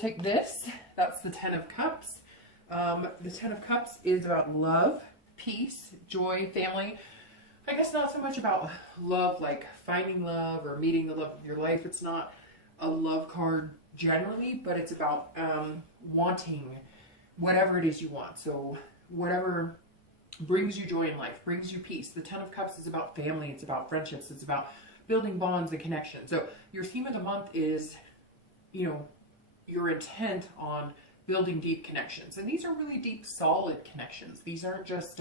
take this. That's the Ten of Cups. The Ten of Cups is about love, peace, joy, family. I guess not so much about love, like finding love or meeting the love of your life. It's not a love card generally, but it's about wanting whatever it is you want. So whatever brings you joy in life, brings you peace. The Ten of Cups is about family. It's about friendships. It's about building bonds and connections. So your theme of the month is, you know, your intent on building deep connections. And these are really deep, solid connections. These aren't just,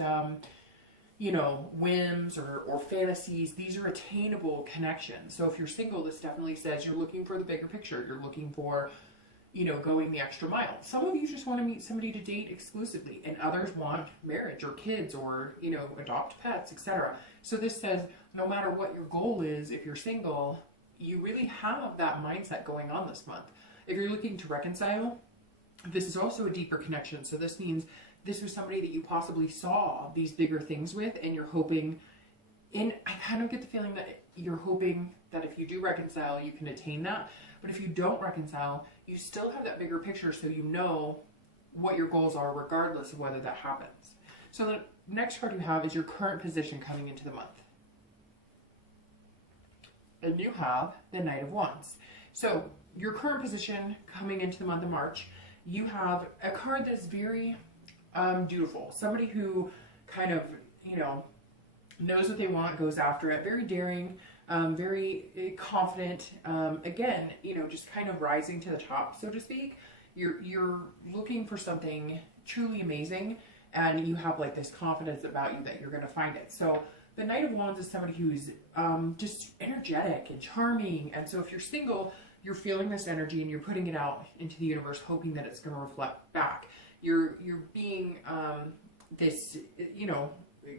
you know, whims or fantasies. These are attainable connections. So if you're single, this definitely says you're looking for the bigger picture. You're looking for, you know, going the extra mile. Some of you just want to meet somebody to date exclusively, and others want marriage or kids or, you know, adopt pets, etc. So this says no matter what your goal is, if you're single, you really have that mindset going on this month. If you're looking to reconcile, this is also a deeper connection. So this means this was somebody that you possibly saw these bigger things with, and you're hoping, and I kind of get the feeling that you're hoping that if you do reconcile, you can attain that. But if you don't reconcile, you still have that bigger picture, so you know what your goals are regardless of whether that happens. So the next card you have is your current position coming into the month. And you have the Knight of Wands. So your current position coming into the month of March, you have a card that is very dutiful. Somebody who kind of, you know, knows what they want, goes after it, very daring, very confident. Again, you know, just kind of rising to the top, so to speak. You're looking for something truly amazing, and you have like this confidence about you that you're going to find it. So the Knight of Wands is somebody who's just energetic and charming. And so if you're single, you're feeling this energy and you're putting it out into the universe, hoping that it's going to reflect back. You're being this, you know,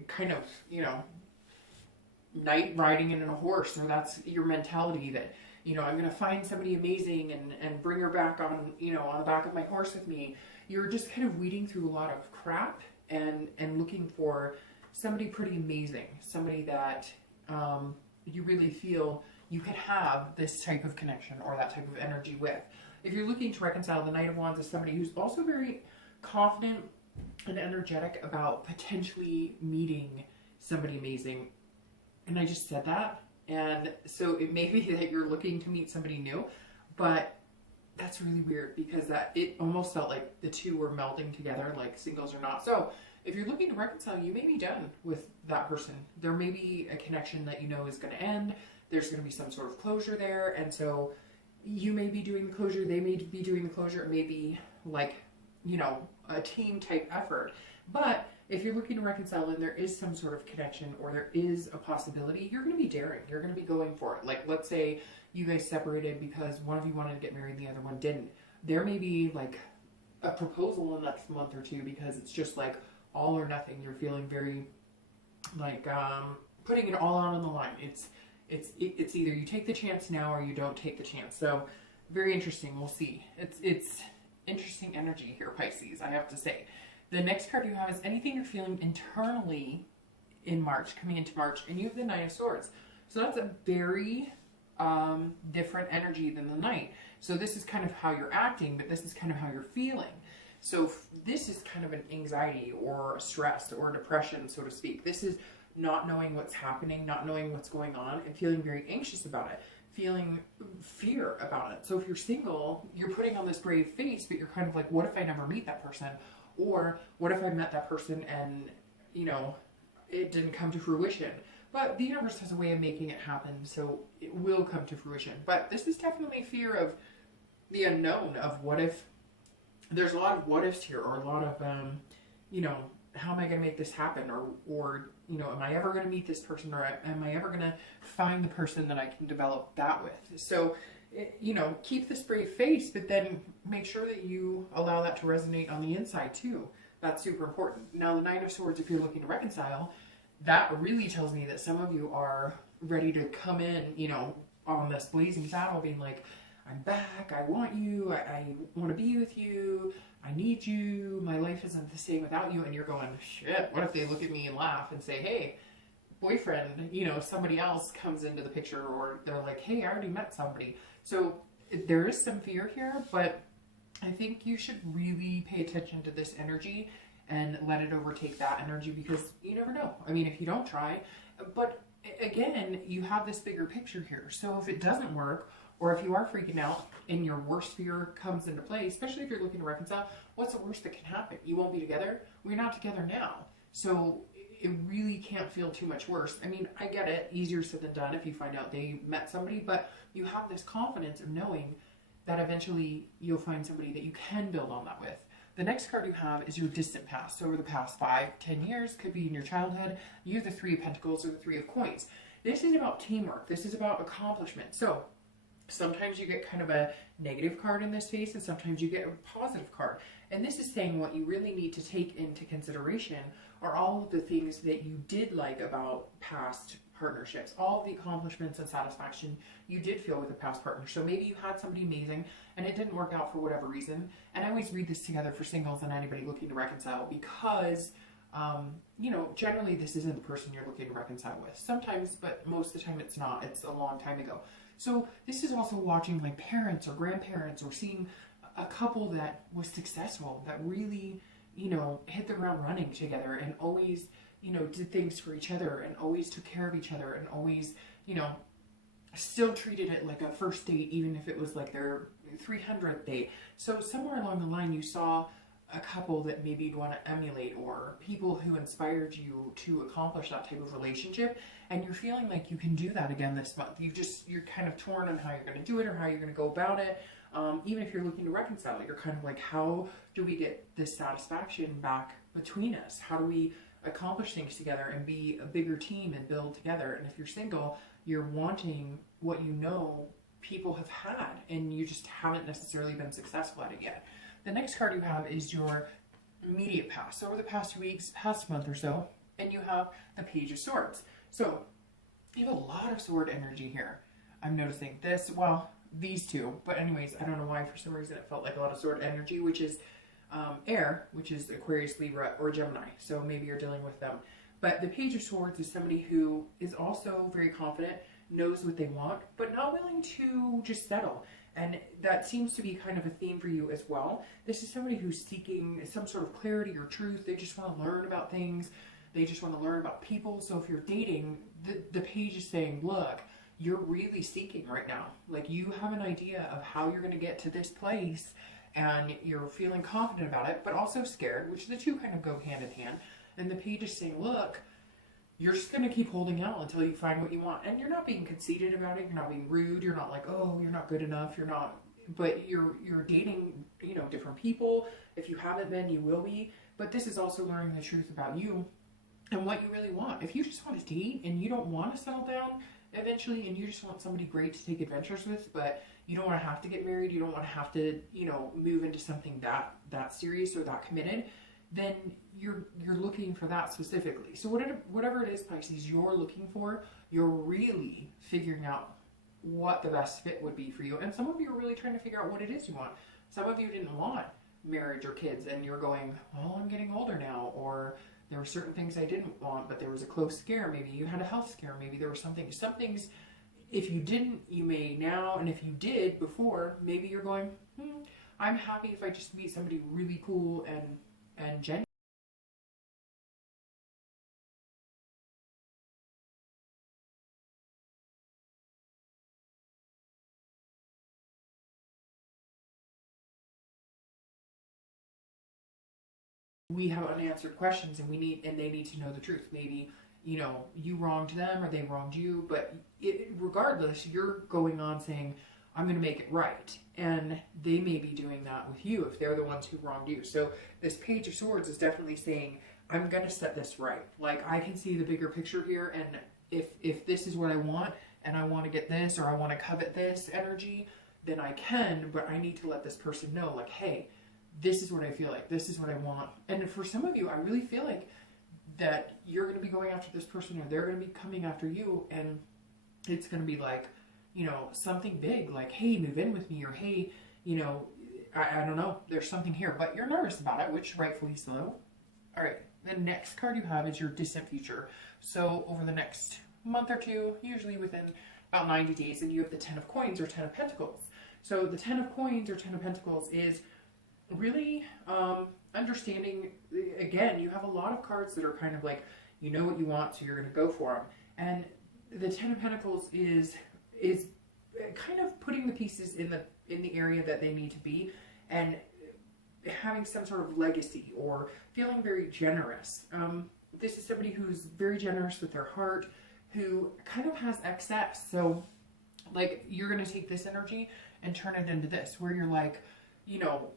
kind of, you know, knight riding in a horse. So that's your mentality that, you know, I'm going to find somebody amazing and bring her back on, you know, on the back of my horse with me. You're just kind of weeding through a lot of crap and looking for somebody pretty amazing, somebody that you really feel you could have this type of connection or that type of energy with. If you're looking to reconcile, the Knight of Wands is somebody who's also very confident and energetic about potentially meeting somebody amazing. And I just said that. And so it may be that you're looking to meet somebody new, but that's really weird because that it almost felt like the two were melding together, like singles or not. So if you're looking to reconcile, you may be done with that person. There may be a connection that you know is going to end. There's going to be some sort of closure there. And so you may be doing the closure. They may be doing the closure. It may be like, you know, a team type effort. But if you're looking to reconcile and there is some sort of connection or there is a possibility, you're going to be daring. You're going to be going for it. Like, let's say you guys separated because one of you wanted to get married and the other one didn't. There may be like a proposal in the next month or two because it's just like all or nothing. You're feeling very like putting it all out on the line. It's either you take the chance now or you don't take the chance. So very interesting. We'll see. It's interesting energy here, Pisces, I have to say. The next card you have is anything you're feeling internally in March, coming into March, and you have the Nine of Swords. So that's a very different energy than the Knight. So this is kind of how you're acting, but this is kind of how you're feeling. So this is kind of an anxiety or stress or depression, so to speak. This is not knowing what's happening, not knowing what's going on, and feeling very anxious about it, feeling fear about it. So if you're single, you're putting on this brave face, but you're kind of like, what if I never meet that person? Or what if I met that person and, you know, it didn't come to fruition? But the universe has a way of making it happen, so it will come to fruition. But this is definitely fear of the unknown, of what if. There's a lot of what ifs here, or a lot of, you know, how am I going to make this happen? Or, you know, am I ever going to meet this person? Or am I ever going to find the person that I can develop that with? So, you know, keep this brave face, but then make sure that you allow that to resonate on the inside too. That's super important. Now, the Nine of Swords, if you're looking to reconcile, that really tells me that some of you are ready to come in, you know, on this blazing saddle being like, I'm back, I want you, I want to be with you, I need you, my life isn't the same without you. And you're going, shit, what if they look at me and laugh and say, hey, boyfriend, you know, somebody else comes into the picture, or they're like, hey, I already met somebody. So there is some fear here, but I think you should really pay attention to this energy and let it overtake that energy, because you never know. I mean, if you don't try, but again, you have this bigger picture here. So if it doesn't work, or if you are freaking out and your worst fear comes into play, especially if you're looking to reconcile, what's the worst that can happen? You won't be together. We're not together now. So it really can't feel too much worse. I mean, I get it, easier said than done if you find out they met somebody, but you have this confidence of knowing that eventually you'll find somebody that you can build on that with. The next card you have is your distant past. So over the past 5-10 years, could be in your childhood, you have the Three of Pentacles or the Three of Coins. This is about teamwork. This is about accomplishment. So sometimes you get kind of a negative card in this case, and sometimes you get a positive card. And this is saying what you really need to take into consideration are all of the things that you did like about past partnerships, all of the accomplishments and satisfaction you did feel with a past partner. So maybe you had somebody amazing and it didn't work out for whatever reason. And I always read this together for singles and anybody looking to reconcile, because you know, generally this isn't the person you're looking to reconcile with. Sometimes, but most of the time it's not. It's a long time ago. So this is also watching like parents or grandparents, or seeing a couple that was successful, that really, you know, hit the ground running together and always, you know, did things for each other and always took care of each other and always, you know, still treated it like a first date, even if it was like their 300th date. So somewhere along the line you saw a couple that maybe you'd want to emulate, or people who inspired you to accomplish that type of relationship, and you're feeling like you can do that again this month. You're kind of torn on how you're going to do it or how you're going to go about it. Even if you're looking to reconcile, you're kind of like, how do we get this satisfaction back between us? How do we accomplish things together and be a bigger team and build together? And if you're single, you're wanting what you know people have had and you just haven't necessarily been successful at it yet. The next card you have is your immediate past. So over the past 2 weeks, past month or so, and you have the Page of Swords. So you have a lot of sword energy here. I'm noticing this, well, these two, but anyways, I don't know why for some reason it felt like a lot of sword energy, which is air, which is Aquarius, Libra, or Gemini. So maybe you're dealing with them. But the Page of Swords is somebody who is also very confident, knows what they want, but not willing to just settle. And that seems to be kind of a theme for you as well. This is somebody who's seeking some sort of clarity or truth. They just want to learn about things. They just want to learn about people. So if you're dating, the page is saying, look, you're really seeking right now. Like, you have an idea of how you're going to get to this place, and you're feeling confident about it, but also scared, which the two kind of go hand in hand. And the page is saying, look, you're just going to keep holding out until you find what you want. And you're not being conceited about it. You're not being rude. You're not like, oh, you're not good enough. You're not, but you're dating, you know, different people. If you haven't been, you will be. But this is also learning the truth about you and what you really want. If you just want to date and you don't want to settle down eventually, and you just want somebody great to take adventures with, but you don't want to have to get married, you don't want to have to, you know, move into something that serious or that committed, then you're looking for that specifically. So whatever it is, Pisces, you're looking for, you're really figuring out what the best fit would be for you. And some of you are really trying to figure out what it is you want. Some of you didn't want marriage or kids, and you're going, well, I'm getting older now, or there were certain things I didn't want, but there was a close scare. Maybe you had a health scare. Maybe there was some things, if you didn't, you may now. And if you did before, maybe you're going, I'm happy if I just meet somebody really cool and genuine. We have unanswered questions, and they need to know the truth. Maybe, you know, you wronged them or they wronged you, but regardless, you're going on saying, I'm going to make it right. And they may be doing that with you if they're the ones who wronged you. So this Page of Swords is definitely saying, I'm going to set this right. Like, I can see the bigger picture here, and if this is what I want, and I want to get this, or I want to covet this energy, then I can, but I need to let this person know, like, hey, this is what I feel like, this is what I want. And for some of you, I really feel like that you're going to be going after this person, or they're going to be coming after you, and it's going to be like, you know, something big, like, hey, move in with me, or hey, you know, I don't know, there's something here, but you're nervous about it, which rightfully so. All right, the next card you have is your distant future. So over the next month or two, usually within about 90 days, and you have the 10 of Coins or 10 of Pentacles. So the 10 of Coins or 10 of Pentacles is really understanding. Again, you have a lot of cards that are kind of like, you know what you want, so you're going to go for them. And the Ten of Pentacles is kind of putting the pieces in the area that they need to be, and having some sort of legacy or feeling very generous. This is somebody who's very generous with their heart, who kind of has excess. So like, you're going to take this energy and turn it into this, where you're like, you know,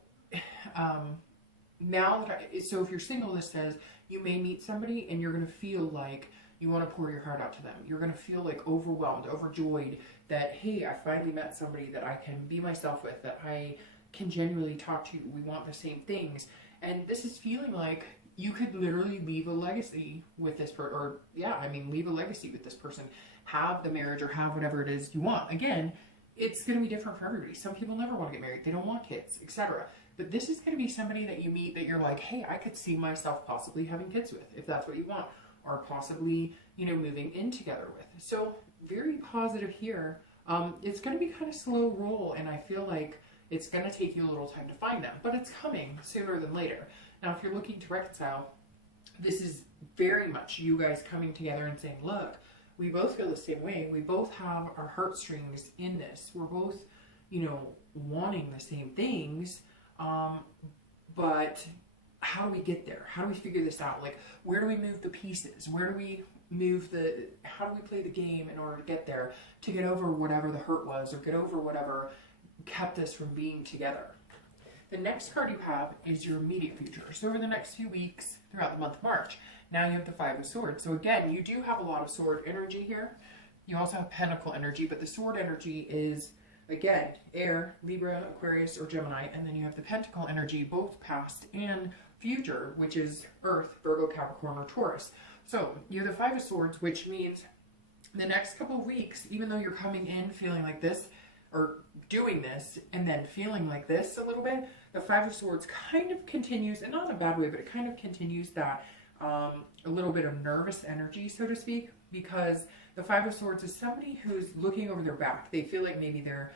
now that so if you're single, this says you may meet somebody and you're going to feel like you want to pour your heart out to them. You're going to feel like overwhelmed, overjoyed that, hey, I finally met somebody that I can be myself with, that I can genuinely talk to. We want the same things. And this is feeling like you could literally leave a legacy with this person, or yeah, I mean, leave a legacy with this person, have the marriage or have whatever it is you want. Again, it's going to be different for everybody. Some people never want to get married. They don't want kids, etc. But this is going to be somebody that you meet that you're like, hey, I could see myself possibly having kids with, if that's what you want, or possibly, you know, moving in together with. So very positive here. It's going to be kind of slow roll, and I feel like it's going to take you a little time to find them, but it's coming sooner than later. Now, if you're looking to reconcile, this is very much you guys coming together and saying, look, we both feel the same way. We both have our heartstrings in this. We're both, you know, wanting the same things. But how do we get there? How do we figure this out? Like, where do we move the pieces? Where do we move how do we play the game in order to get there, to get over whatever the hurt was, or get over whatever kept us from being together? The next card you have is your immediate future. So over the next few weeks throughout the month of March, now you have the Five of Swords. So again, you do have a lot of sword energy here. You also have Pentacle energy, but the sword energy is, again, air, Libra, Aquarius, or Gemini. And then you have the Pentacle energy, both past and future, which is Earth, Virgo, Capricorn, or Taurus. So you have the Five of Swords, which means the next couple of weeks, even though you're coming in feeling like this, or doing this, and then feeling like this a little bit, the Five of Swords kind of continues, and not in a bad way, but it kind of continues that a little bit of nervous energy, so to speak, because the Five of Swords is somebody who's looking over their back. They feel like maybe they're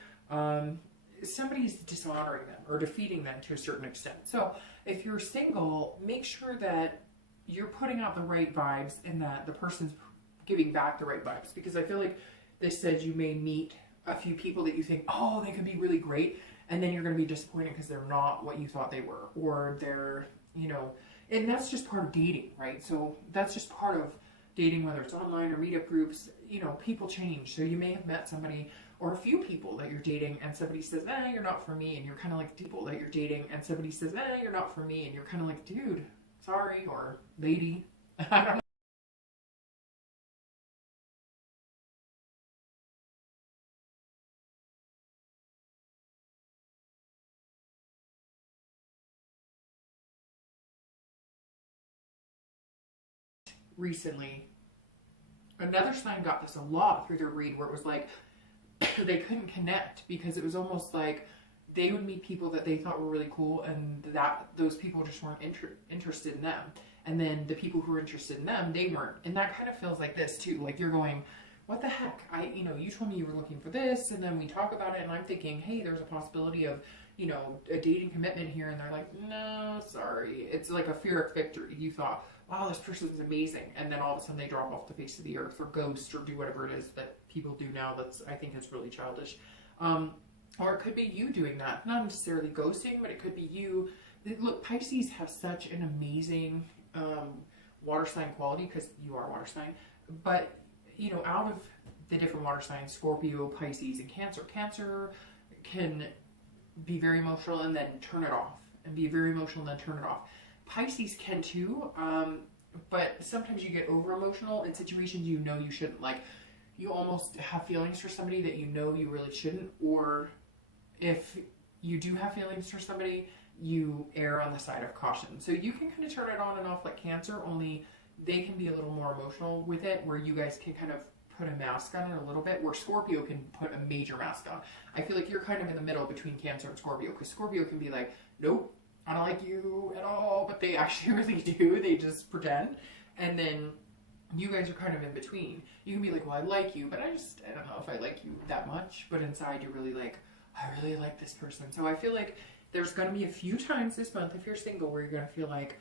somebody's dishonoring them or defeating them to a certain extent. So if you're single, make sure that you're putting out the right vibes and that the person's giving back the right vibes, because I feel like this says you may meet a few people that you think, oh, they could be really great, and then you're going to be disappointed because they're not what you thought they were, or they're, you know, and that's just part of dating, right? So that's just part of dating, whether it's online or meetup groups. You know, people change. So you may have met somebody or a few people that you're dating, and somebody says, you're not for me, and you're kind of like people that you're dating, and somebody says, you're not for me, and you're kind of like, dude, sorry, or lady, I don't know. Recently, another sign got this a lot through their read, where it was like they couldn't connect because it was almost like they would meet people that they thought were really cool, and that those people just weren't interested in them, and then the people who were interested in them, they weren't. And that kind of feels like this too, like you're going, what the heck, you told me you were looking for this, and then we talk about it, and I'm thinking, hey, there's a possibility of, you know, a dating commitment here, and they're like, no, sorry. It's like a fear of victory. You thought, wow, this person's amazing, and then all of a sudden they drop off the face of the earth, or ghost, or do whatever it is that people do now that's, I think, is really childish. Or it could be you doing that, not necessarily ghosting, but it could be you. Look, Pisces have such an amazing water sign quality, because you are a water sign, but you know, out of the different water signs, Scorpio, Pisces, and Cancer, Cancer can be very emotional and then turn it off, and be very emotional and then turn it off. Pisces can too, but sometimes you get over emotional in situations you know you shouldn't. Like, you almost have feelings for somebody that you know you really shouldn't, or if you do have feelings for somebody, you err on the side of caution. So you can kind of turn it on and off like Cancer, only they can be a little more emotional with it, where you guys can kind of put a mask on it a little bit, where Scorpio can put a major mask on. I feel like you're kind of in the middle between Cancer and Scorpio, because Scorpio can be like, nope, I don't like you at all, but they actually really do. They just pretend. And then you guys are kind of in between. You can be like, well, I like you, but I don't know if I like you that much. But inside you're really like, I really like this person. So I feel like There's going to be a few times this month, if you're single, where you're going to feel like,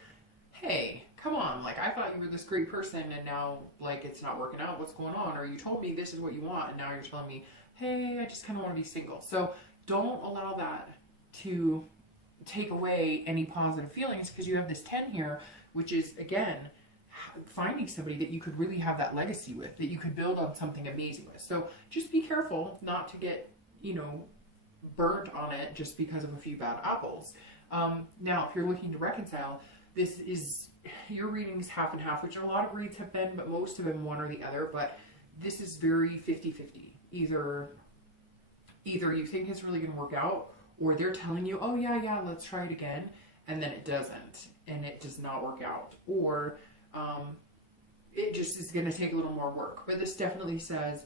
hey, come on, like I thought you were this great person and now like it's not working out. What's going on? Or you told me this is what you want and now you're telling me, hey, I just kind of want to be single. So don't allow that to take away any positive feelings, because you have this 10 here, which is, again, finding somebody that you could really have that legacy with, that you could build on something amazing with. So just be careful not to get, you know, burnt on it just because of a few bad apples. Now, if you're looking to reconcile, this is, your reading's half and half, which a lot of reads have been, but most of them one or the other. But this is very 50-50. Either you think it's really going to work out, or they're telling you, oh yeah, let's try it again, and then it doesn't, and it does not work out. Or it just is going to take a little more work. But this definitely says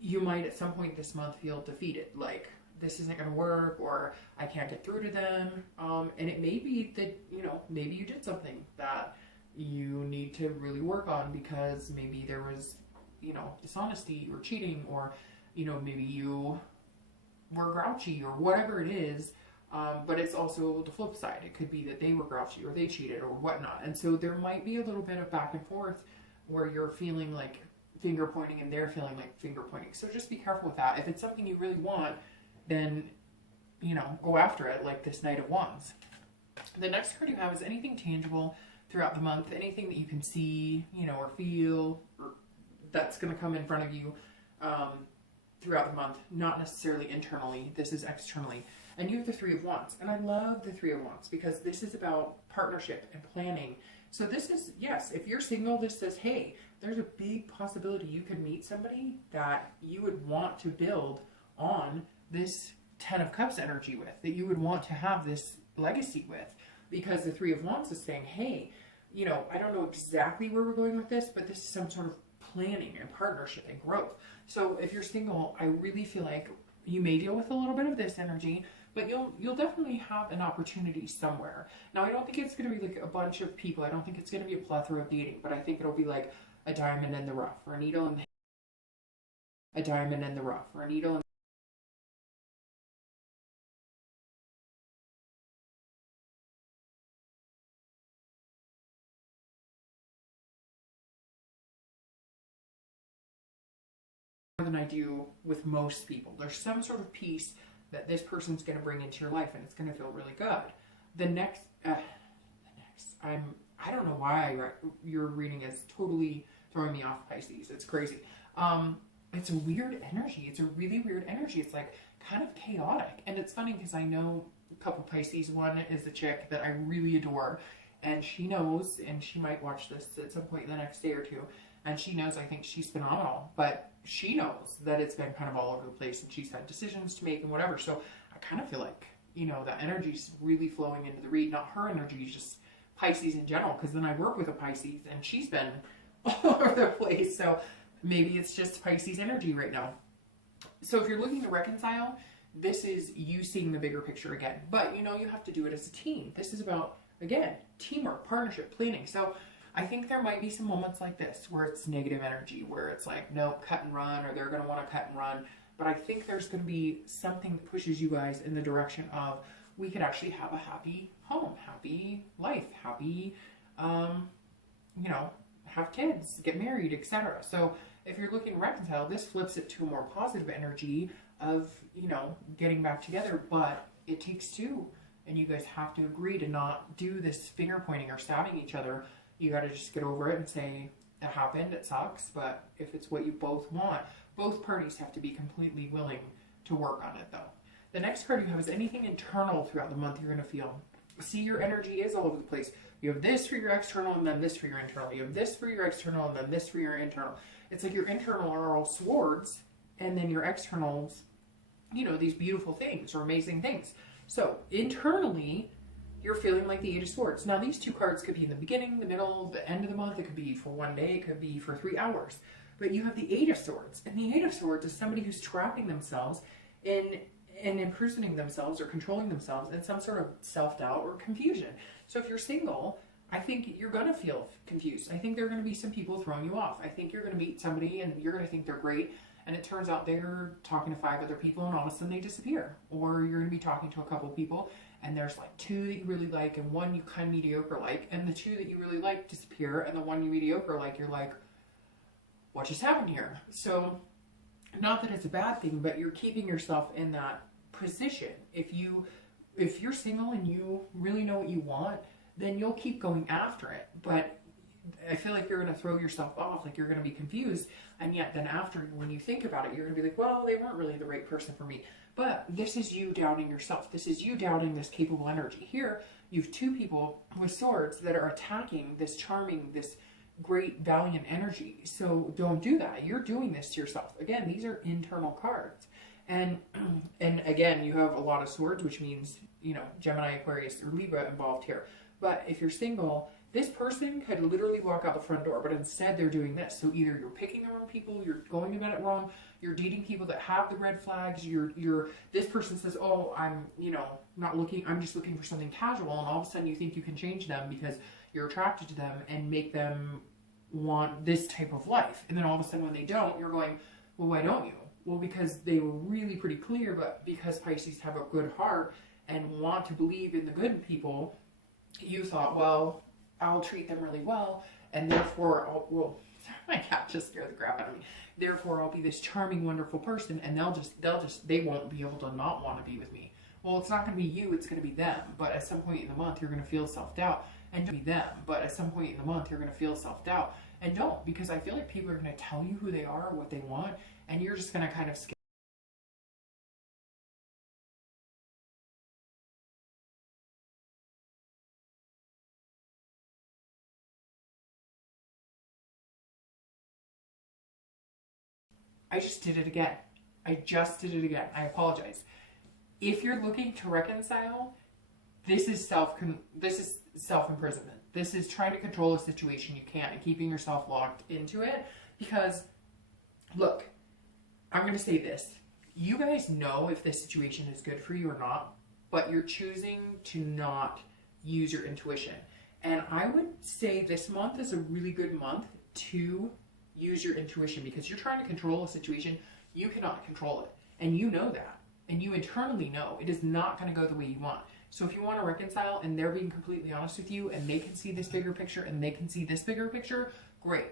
you might at some point this month feel defeated, like this isn't going to work, or I can't get through to them. And it may be that, you know, maybe you did something that you need to really work on, because maybe there was, you know, dishonesty or cheating, or, you know, maybe you were grouchy or whatever it is. But it's also the flip side. It could be that they were grouchy or they cheated or whatnot. And so there might be a little bit of back and forth where you're feeling like finger pointing and they're feeling like finger pointing. So just be careful with that. If it's something you really want, then, you know, go after it, like this Knight of Wands. The next card you have is anything tangible throughout the month, anything that you can see, you know, or feel, or that's going to come in front of you throughout the month, not necessarily internally. This is externally. And you have the Three of Wands. And I love the Three of Wands because this is about partnership and planning. So this is, yes, if you're single, this says, hey, there's a big possibility you could meet somebody that you would want to build on this Ten of Cups energy with, that you would want to have this legacy with. Because the Three of Wands is saying, hey, you know, I don't know exactly where we're going with this, but this is some sort of planning and partnership and growth. So if you're single, I really feel like you may deal with a little bit of this energy, but you'll definitely have an opportunity somewhere. Now, I don't think it's going to be like a bunch of people. I don't think it's going to be a plethora of dating, but I think it'll be like a diamond in the rough, or a needle in a diamond in the rough, or a needle in than I do with most people. There's some sort of peace that this person's going to bring into your life, and it's going to feel really good. I don't know why your reading is totally throwing me off, Pisces. It's crazy. It's a weird energy. It's a really weird energy. It's like kind of chaotic. And it's funny because I know a couple Pisces. One is the chick that I really adore, and she knows, and she might watch this at some point in the next day or two, and she knows I think she's phenomenal, but she knows that it's been kind of all over the place and she's had decisions to make and whatever. So I kind of feel like, you know, that energy's really flowing into the read. Not her energy, just Pisces in general, because then I work with a Pisces and she's been all over the place. So maybe it's just Pisces energy right now. So if you're looking to reconcile, this is you seeing the bigger picture again. But, you know, you have to do it as a team. This is about, again, teamwork, partnership, planning. So I think there might be some moments like this where it's negative energy, where it's like, no, cut and run, or they're going to want to cut and run. But I think there's going to be something that pushes you guys in the direction of, we could actually have a happy home, happy life, happy, you know, have kids, get married, etc. So if you're looking to reconcile, this flips it to a more positive energy of, you know, getting back together. But it takes two, and you guys have to agree to not do this finger pointing or stabbing each other. You got to just get over it and say, it happened, it sucks, but if it's what you both want, both parties have to be completely willing to work on it, though. The next card you have is anything internal throughout the month you're going to feel. See, your energy is all over the place. You have this for your external, and then this for your internal. You have this for your external, and then this for your internal. It's like your internal are all swords, and then your externals, you know, these beautiful things or amazing things. So internally, you're feeling like the Eight of Swords. Now, these two cards could be in the beginning, the middle, the end of the month. It could be for one day. It could be for 3 hours. But you have the Eight of Swords. And the Eight of Swords is somebody who's trapping themselves in and imprisoning themselves or controlling themselves in some sort of self-doubt or confusion. So if you're single, I think you're going to feel confused. I think there are going to be some people throwing you off. I think you're going to meet somebody and you're going to think they're great, and it turns out they're talking to 5 other people and all of a sudden they disappear. Or you're going to be talking to a couple of people and there's like 2 that you really like and 1 you kind of mediocre like, and the 2 that you really like disappear, and the 1 you mediocre like, you're like, what just happened here? So not that it's a bad thing, but you're keeping yourself in that position. If you're single and you really know what you want, then you'll keep going after it. But I feel like you're going to throw yourself off, like you're going to be confused, and yet then after, when you think about it, you're going to be like, well, they weren't really the right person for me. But this is you doubting yourself. This is you doubting this capable energy. Here, you have 2 people with swords that are attacking this charming, this great, valiant energy. So don't do that. You're doing this to yourself. Again, these are internal cards. And again, you have a lot of swords, which means, you know, Gemini, Aquarius, or Libra involved here. But if you're single, this person could literally walk out the front door, but instead they're doing this. So either you're picking the wrong people, you're going about it wrong, you're dating people that have the red flags, this person says, oh, I'm, you know, not looking, I'm just looking for something casual, and all of a sudden you think you can change them because you're attracted to them and make them want this type of life. And then all of a sudden when they don't, you're going, well, why don't you? Well, because they were really pretty clear, but because Pisces have a good heart and want to believe in the good in people, you thought, well, I'll treat them really well, and therefore my cat just scared the crap out of me. Therefore, I'll be this charming, wonderful person, and they won't be able to not want to be with me. Well, it's not going to be you, it's going to be them. But at some point in the month, you're going to feel self-doubt, and don't be them. But at some point in the month, you're going to feel self-doubt, and don't, because I feel like people are going to tell you who they are, what they want, and you're just going to kind of skip. I just did it again. I apologize. If you're looking to reconcile, this is self-imprisonment. This is trying to control a situation you can't and keeping yourself locked into it. Because, look, I'm going to say this. You guys know if this situation is good for you or not, but you're choosing to not use your intuition. And I would say this month is a really good month to use your intuition, because you're trying to control a situation you cannot control it, and you know that, and you internally know it is not going to go the way you want. So if you want to reconcile and they're being completely honest with you and they can see this bigger picture and they can see this bigger picture, great.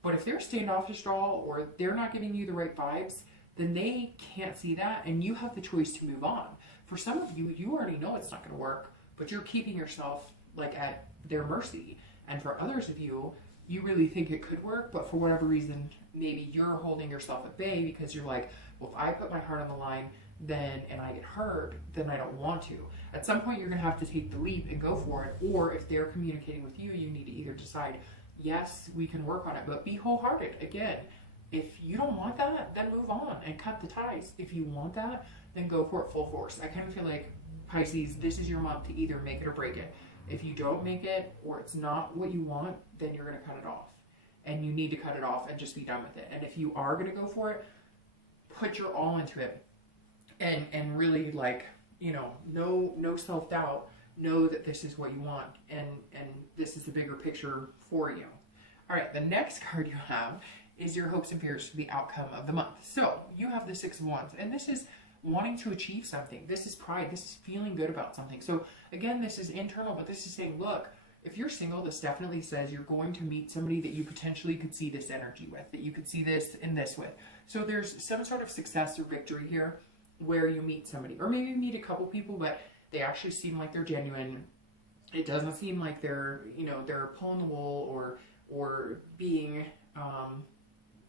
But if they're standoffish at all, or they're not giving you the right vibes, then they can't see that, and you have the choice to move on. For some of you, you already know it's not going to work, but you're keeping yourself like at their mercy. And for others of you, you really think it could work, but for whatever reason, maybe you're holding yourself at bay because you're like, well, if I put my heart on the line, then, and I get hurt, then I don't want to. At some point, you're going to have to take the leap and go for it. Or if they're communicating with you, you need to either decide, yes, we can work on it, but be wholehearted. Again, if you don't want that, then move on and cut the ties. If you want that, then go for it full force. I kind of feel like, Pisces, this is your month to either make it or break it. If you don't make it, or it's not what you want, then you're going to cut it off. And you need to cut it off and just be done with it. And if you are going to go for it, put your all into it. And really, like, you know, no self-doubt. Know that this is what you want. And this is the bigger picture for you. All right, the next card you have is your hopes and fears for the outcome of the month. So you have the Six of Wands. And this is wanting to achieve something. This is pride. This is feeling good about something. So again, this is internal, but this is saying, look, if you're single, this definitely says you're going to meet somebody that you potentially could see this energy with, that you could see this and this with. So there's some sort of success or victory here where you meet somebody, or maybe you meet a couple people, but they actually seem like they're genuine. It doesn't seem like they're, you know, they're pulling the wool or being,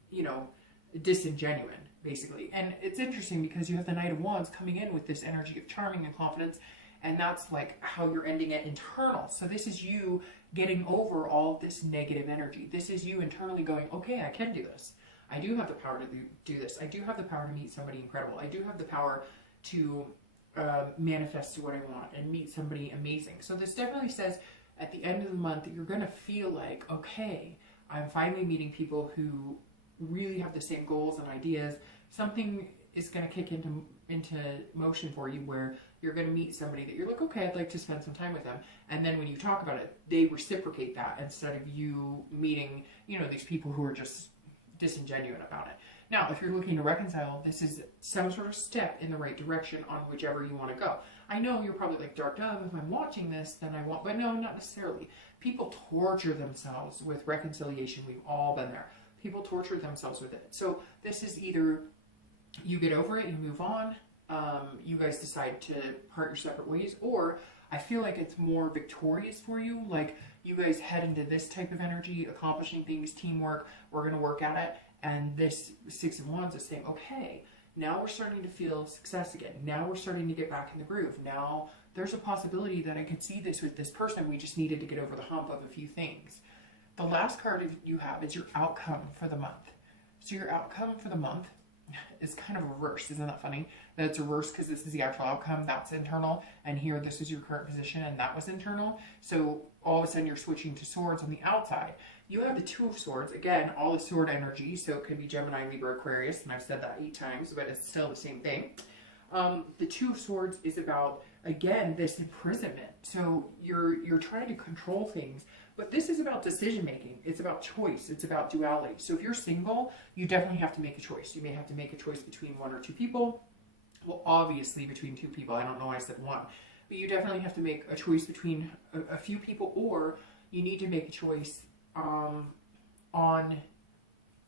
you know, disingenuine, basically. And it's interesting because you have the Knight of Wands coming in with this energy of charming and confidence, and that's like how you're ending it internal. So this is you getting over all this negative energy. This is you internally going, okay, I can do this. I do have the power to do this. I do have the power to meet somebody incredible. I do have the power to manifest to what I want and meet somebody amazing. So this definitely says at the end of the month that you're going to feel like, okay, I'm finally meeting people who really have the same goals and ideas. Something is going to kick into motion for you where you're going to meet somebody that you're like, okay, I'd like to spend some time with them. And then when you talk about it, they reciprocate that instead of you meeting, you know, these people who are just disingenuine about it. Now, if you're looking to reconcile, this is some sort of step in the right direction on whichever you want to go. I know you're probably like, Dark Dove, if I'm watching this, then I won't. But no, not necessarily. People torture themselves with reconciliation. We've all been there. People torture themselves with it. So this is either you get over it, you move on, you guys decide to part your separate ways, or I feel like it's more victorious for you. Like you guys head into this type of energy, accomplishing things, teamwork, we're going to work at it. And this Six of Wands is saying, okay, now we're starting to feel success again. Now we're starting to get back in the groove. Now there's a possibility that I could see this with this person. We just needed to get over the hump of a few things. The last card you have is your outcome for the month. So your outcome for the month is kind of reversed. Isn't that funny? That it's reversed because this is the actual outcome. That's internal. And here, this is your current position and that was internal. So all of a sudden you're switching to swords on the outside. You have the Two of Swords. Again, all the sword energy. So it could be Gemini, Libra, Aquarius. And I've said that 8 times, but it's still the same thing. The Two of Swords is about, again, this imprisonment. So you're trying to control things. But this is about decision making. It's about choice. It's about duality. So if you're single, you definitely have to make a choice. You may have to make a choice between 1 or 2 people. Well, obviously between 2 people. I don't know why I said 1. But you definitely have to make a choice between a few people, or you need to make a choice on,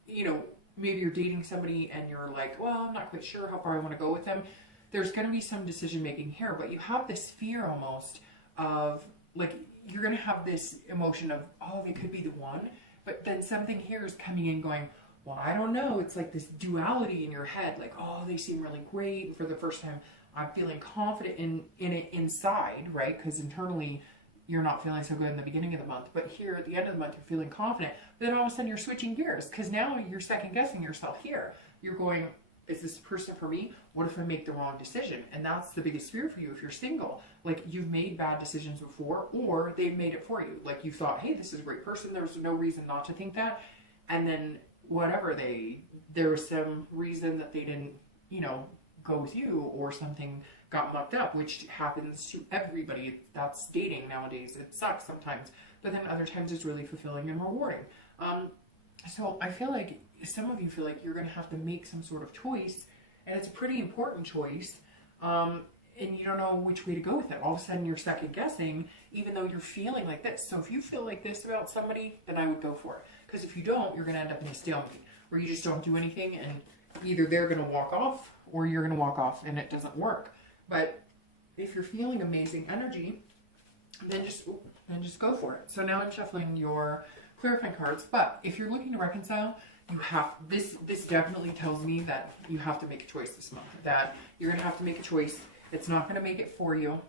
you know, maybe you're dating somebody and you're like, well, I'm not quite sure how far I want to go with them. There's going to be some decision making here, but you have this fear almost of, like, you're going to have this emotion of, oh, they could be the one, but then something here is coming in going, well, I don't know. It's like this duality in your head, like, oh, they seem really great. And for the first time, I'm feeling confident in it inside, right? Because internally, you're not feeling so good in the beginning of the month, but here at the end of the month, you're feeling confident. But then all of a sudden, you're switching gears because now you're second guessing yourself here. You're going, is this person for me? What if I make the wrong decision? And that's the biggest fear for you if you're single. Like, you've made bad decisions before, or they've made it for you. Like, you thought, hey, this is a great person. There's no reason not to think that. And then whatever, there was some reason that they didn't, you know, go with you, or something got mucked up, which happens to everybody. That's dating nowadays. It sucks sometimes, but then other times it's really fulfilling and rewarding. So I feel like some of you feel like you're going to have to make some sort of choice, and it's a pretty important choice, and you don't know which way to go with it. All of a sudden you're second guessing, even though you're feeling like this. So if you feel like this about somebody, then I would go for it. Because if you don't, you're going to end up in a stalemate, where you just don't do anything, and either they're going to walk off, or you're going to walk off and it doesn't work. But if you're feeling amazing energy, then just go for it. So now I'm shuffling your clarifying cards. But if you're looking to reconcile, you have this definitely tells me that you have to make a choice this month. That you're going to have to make a choice. It's not going to make it for you.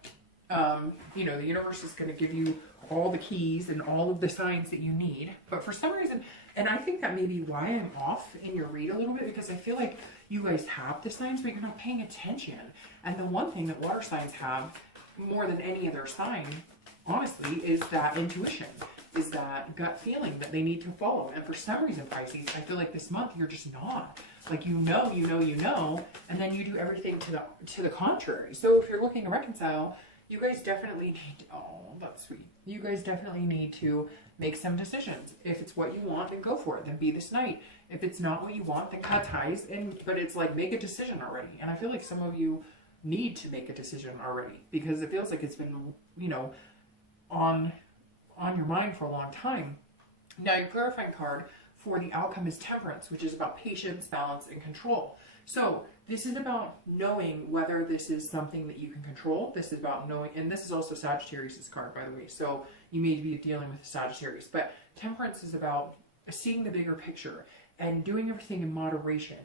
You know, the universe is going to give you all the keys and all of the signs that you need. But for some reason, and I think that may be why I'm off in your read a little bit, because I feel like you guys have the signs, but you're not paying attention. And the one thing that water signs have more than any other sign, honestly, is that intuition, is that gut feeling that they need to follow. And for some reason, Pisces, I feel like this month you're just not. Like, you know, and then you do everything to the contrary. So if you're looking to reconcile, you guys definitely need to, oh, that's sweet. You guys definitely need to make some decisions. If it's what you want, then go for it. Then be this knight. If it's not what you want, then cut ties. But it's like, make a decision already. And I feel like some of you need to make a decision already, because it feels like it's been, you know, on your mind for a long time. Now, your clarifying card for the outcome is Temperance, which is about patience, balance, and control. So this is about knowing whether this is something that you can control. This is about knowing, and this is also Sagittarius' card, by the way. So you may be dealing with Sagittarius, but Temperance is about seeing the bigger picture and doing everything in moderation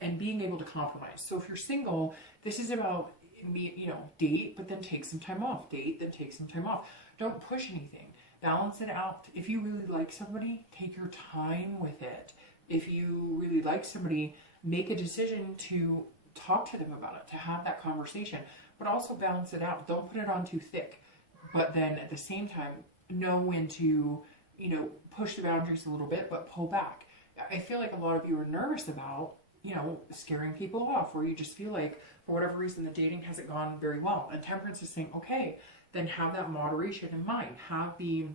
and being able to compromise. So if you're single, this is about, you know, date, but then take some time off. Date, then take some time off. Don't push anything. Balance it out. If you really like somebody, take your time with it. If you really like somebody, make a decision to talk to them about it, to have that conversation, but also balance it out. Don't put it on too thick, but then at the same time, know when to, you know, push the boundaries a little bit, but pull back. I feel like a lot of you are nervous about, you know, scaring people off, or you just feel like, for whatever reason, the dating hasn't gone very well. And Temperance is saying, okay, then have that moderation in mind. Have the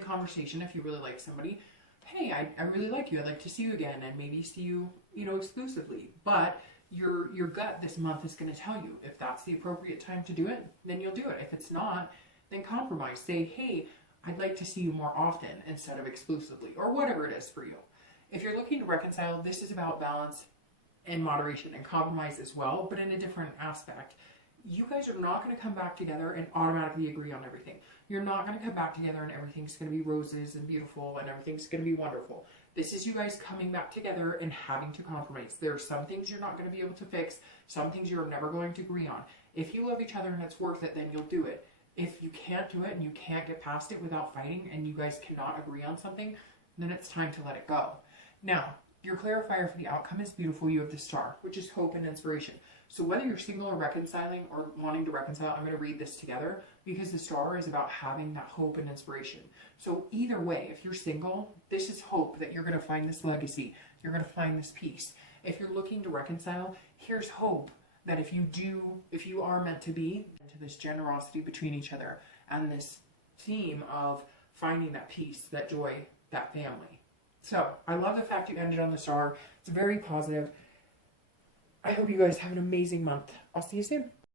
conversation if you really like somebody. Hey, I really like you. I'd like to see you again, and maybe see you, exclusively. But your gut this month is going to tell you if that's the appropriate time to do it, then you'll do it. If it's not, then compromise. Say, hey, I'd like to see you more often instead of exclusively, or whatever it is for you. If you're looking to reconcile, this is about balance and moderation and compromise as well, but in a different aspect. You guys are not going to come back together and automatically agree on everything. You're not going to come back together and everything's going to be roses and beautiful and everything's going to be wonderful. This is you guys coming back together and having to compromise. There are some things you're not going to be able to fix, some things you're never going to agree on. If you love each other and it's worth it, then you'll do it. If you can't do it and you can't get past it without fighting and you guys cannot agree on something, then it's time to let it go. Now, your clarifier for the outcome is beautiful. You have the star, which is hope and inspiration. So whether you're single or reconciling or wanting to reconcile, I'm going to read this together because the star is about having that hope and inspiration. So either way, if you're single, this is hope that you're going to find this legacy. You're going to find this peace. If you're looking to reconcile, here's hope that if you are meant to be, into this generosity between each other and this theme of finding that peace, that joy, that family. So I love the fact you ended on the star. It's very positive. I hope you guys have an amazing month. I'll see you soon.